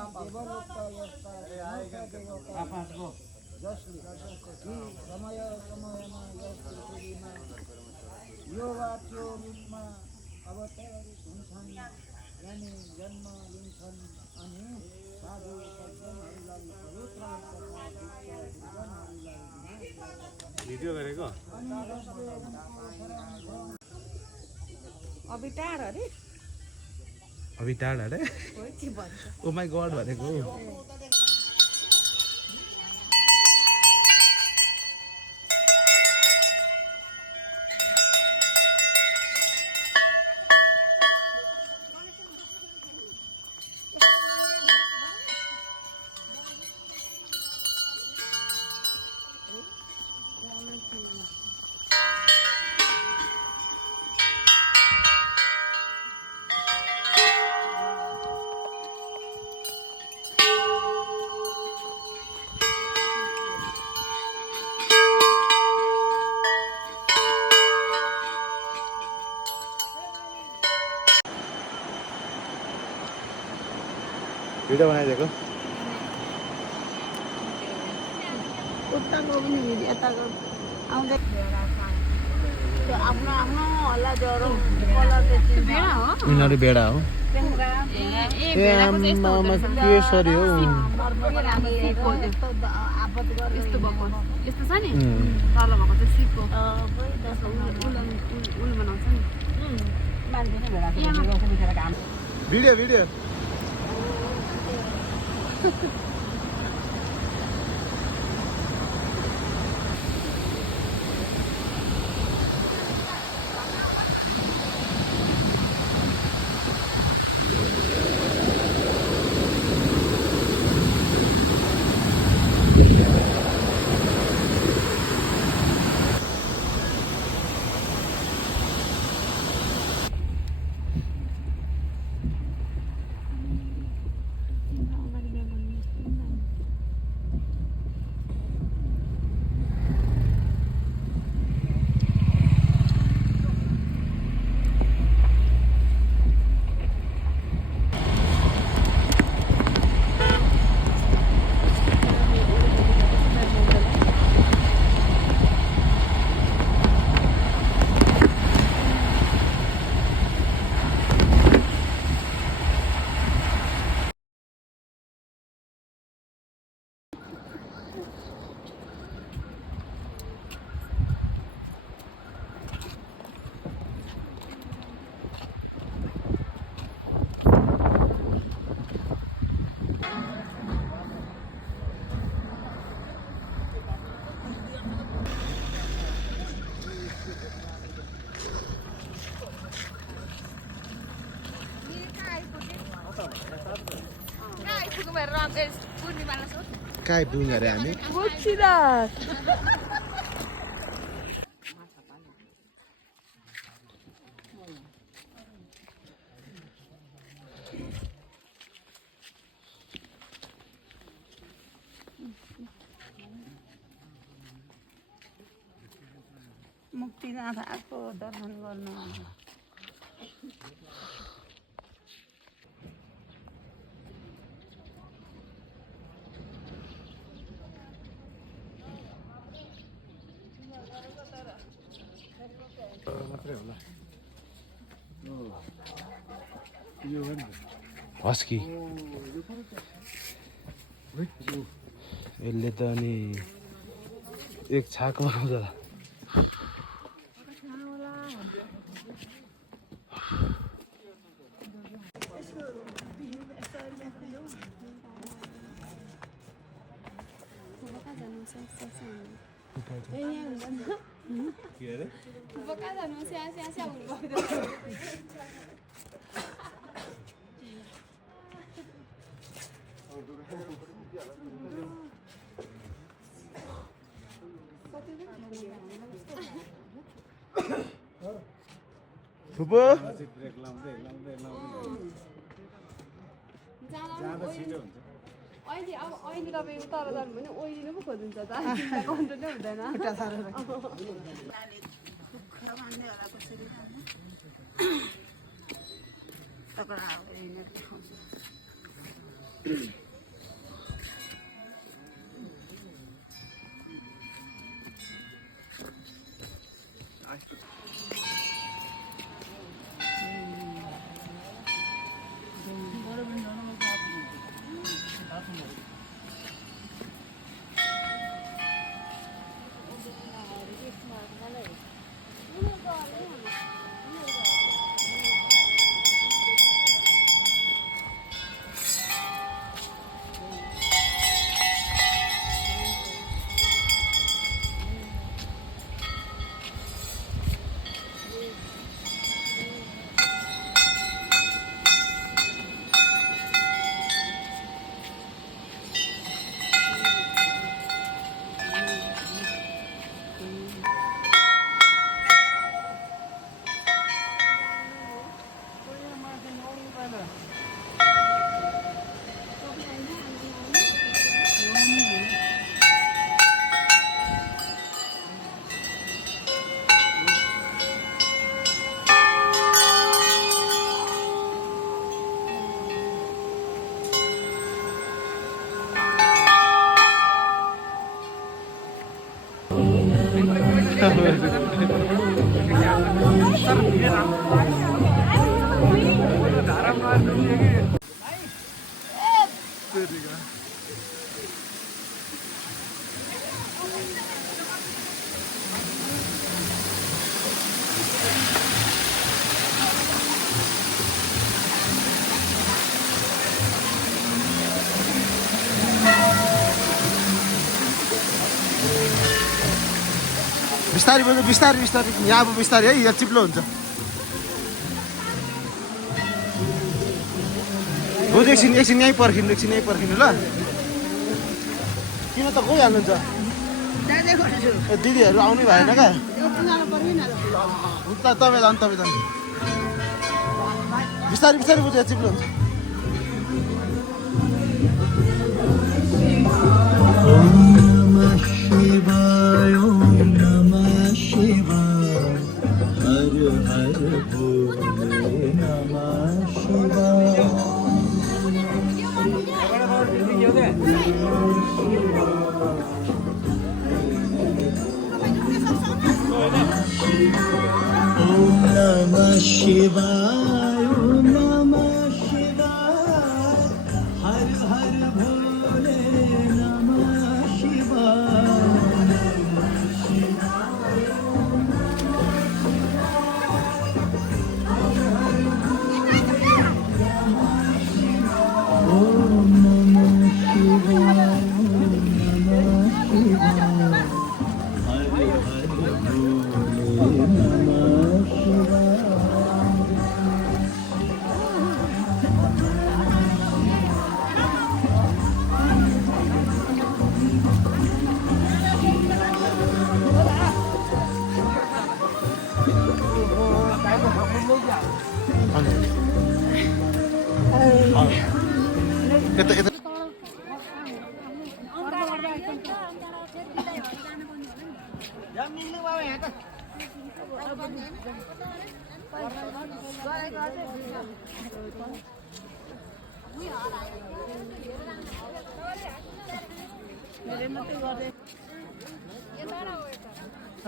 देवलोकका यस्ता देवता जसले यी समय समयमा यस पृथ्वीमा यो वा त्यो रूपमा अवतरित हुन्छन् यानि जन्म लिन्छन् अनि साधु सज्जनहरूलाई पवित्र तथा दुष्ट दुर्जनहरूलाई भिडियो गरेको अभी टाढा अरे अभी टाढा अरे ओ माई गड भनेको भिडियो बनाइदिएको उताको पनि भिडियो यताको आउँदै आफ्नो आफ्नो होला ज्वरो कलर भेडा हो यिनीहरू भेडा हो केसरी हो यस्तो भएको यस्तो छ नि तल भएको चाहिँ सिपको उल बनाउँछ नि भिडियो भिडियो काय पुग्ने अरे हामी मुक्तिनाथ आएको दर्शन गर्न हस्की यसले त अनि एक छाक बनाउँछ फुपू अहिले अब अहिले तपाईँ उता जानु भने ओइलिनु पो खोजिन्छ त कन्ट्रोल नै हुँदैन बिस्तारै बोल्नु बिस्तारै बिस्तारै यहाँ अब बिस्तारै है यहाँ चिप्लो हुन्छ बुझ एकछिन यहीँ पर्खिनु ल किन त गइहाल्नुहुन्छ दिदीहरू आउनै भएन क्या तपाईँ जानु बिस्तारै बिस्तारै बुझ चिप्लो हुन्छ शिवाय ओम नमः शिवाय हर हर भोले नमः शिवाय ओम नमः शिवाय हर हर भोले नमः शिवाय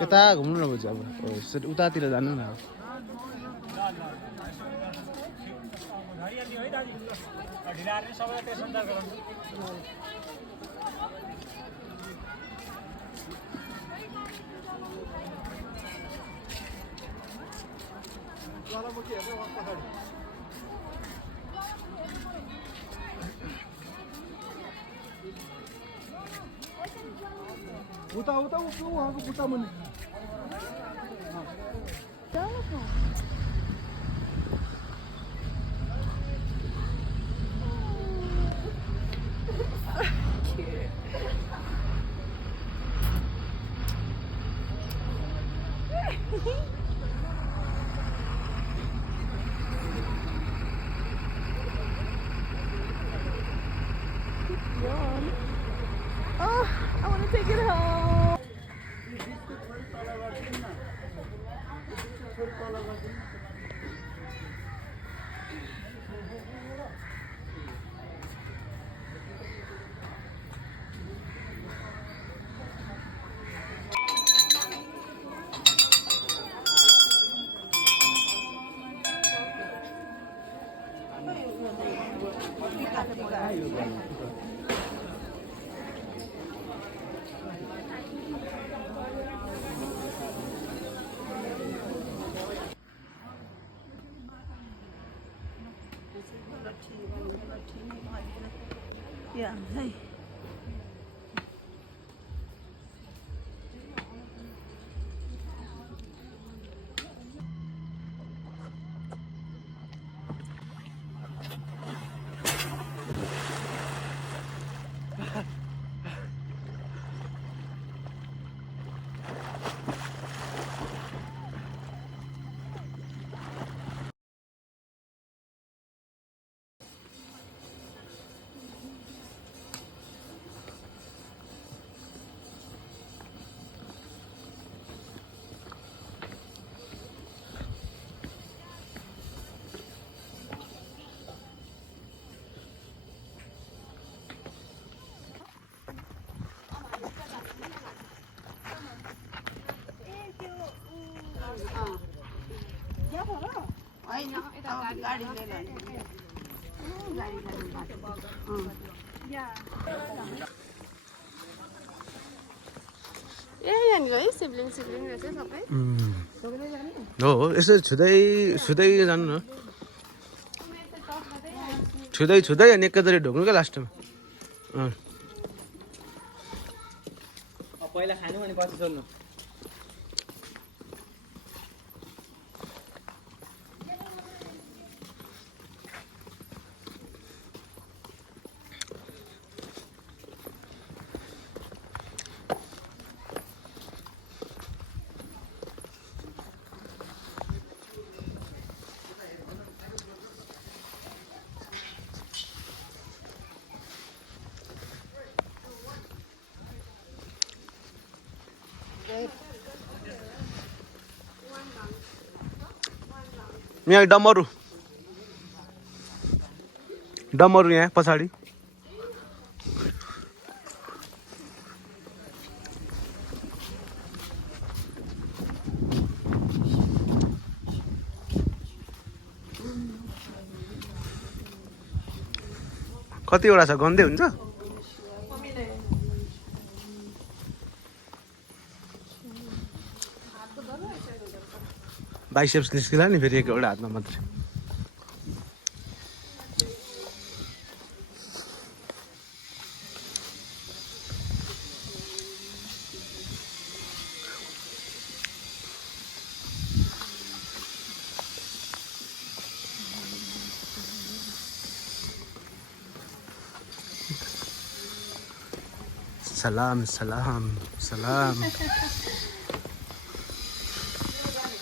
यता घुम्नु न बुझ्यो अब उतातिर जानु न उता उता उहाँको बुट्टा मुनि Oh, I want to take it home. ए यहाँनिर है सिब्लिङ रहेछ सबै हो यसो छुँदै छुँदै जानु न छुँदै छुँदै अनि एकैचोटि ढोक्नु क्या लास्टमा पहिला खानु अनि पछि सोध्नु यहाँ डमरू डमरू यहाँ पछाडि कतिवटा छ गन्दै हुन्छ बाइसेप्स निस्किला नि फेरि एउटा हातमा मात्रै सलाम सलाम सलाम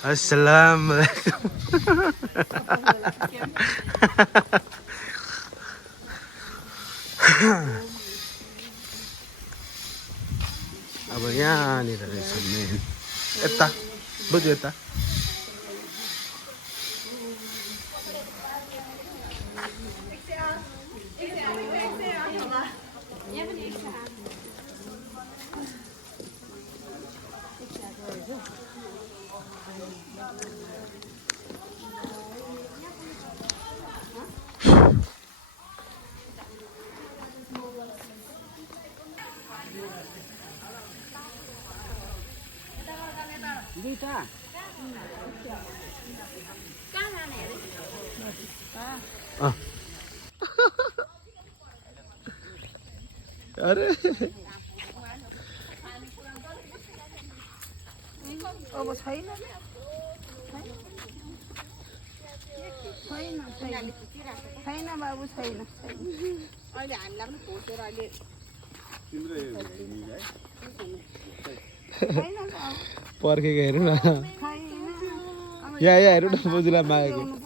अस्सलाम अब यहाँनिर रहेछ मेन यता बुझ्यो यता दुईटा अरे अब छैन छैन बाबु छैन अहिले हामीलाई पनि खोसेर अहिले पर्खेको हेर्नु न यहाँ हेर्नु न बोजूलाई मागेको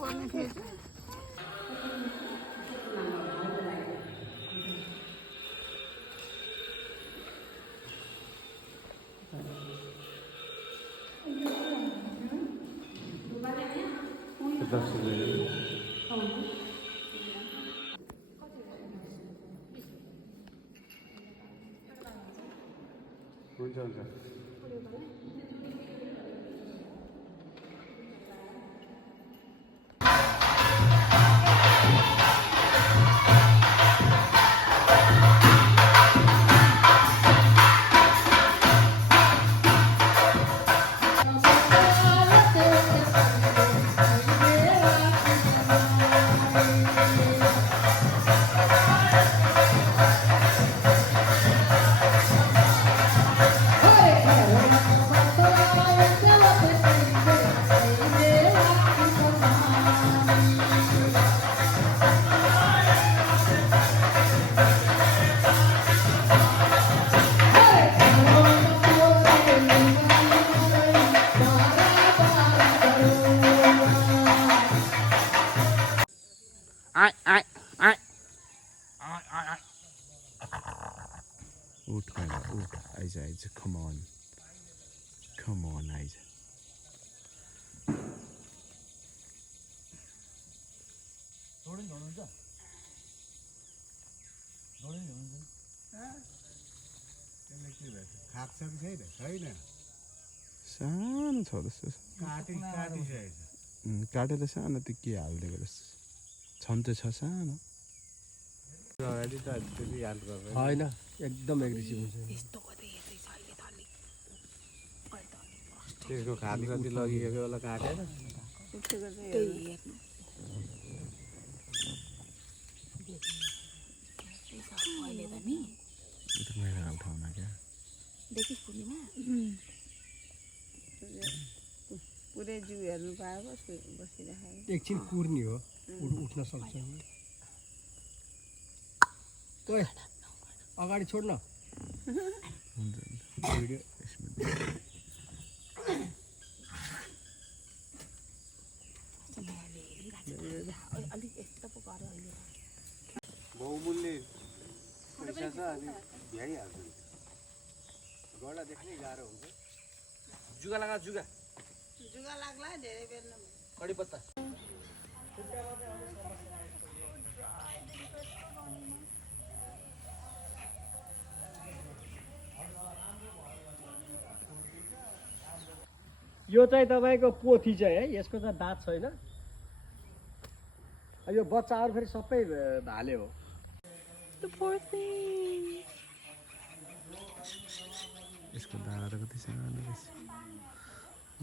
हुन्छ हुन्छ आइज कम अन आइज सानो छ जस्तो काटेर सानो त्यो के हालिदिएको जस्तो छन् त छ सानो होइन एकदम एग्रेसिभ हुन्छ त्यसको खाली कति लगिएको बेला काटेर मैला ठाउँमा क्या पुरै जिउ हेर्नु पायो बसिरहेको एकछिन कुर्नी हो उठ्न सक्छ ओए अगाडि छोड्न भिडियो बहुमूल्य पैसा छ अनि भ्याइहाल्छ गर्दा देख्नै गाह्रो हुन्छ जुगा लगा जुगा लाग्ला धेरै बेर कडी पत्ता यो चाहिँ तपाईँको पोथी चाहिँ है यसको चाहिँ दाँत छैन यो बच्चाहरू फेरि सबै भाले हो यसको दाना कति सानो रहेछ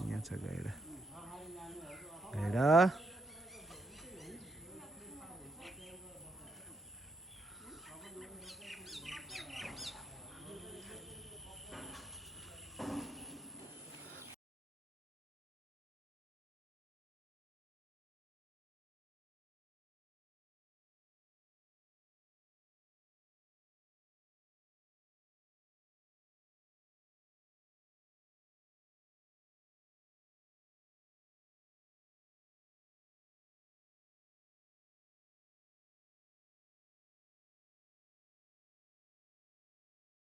यहाँ छ गैडा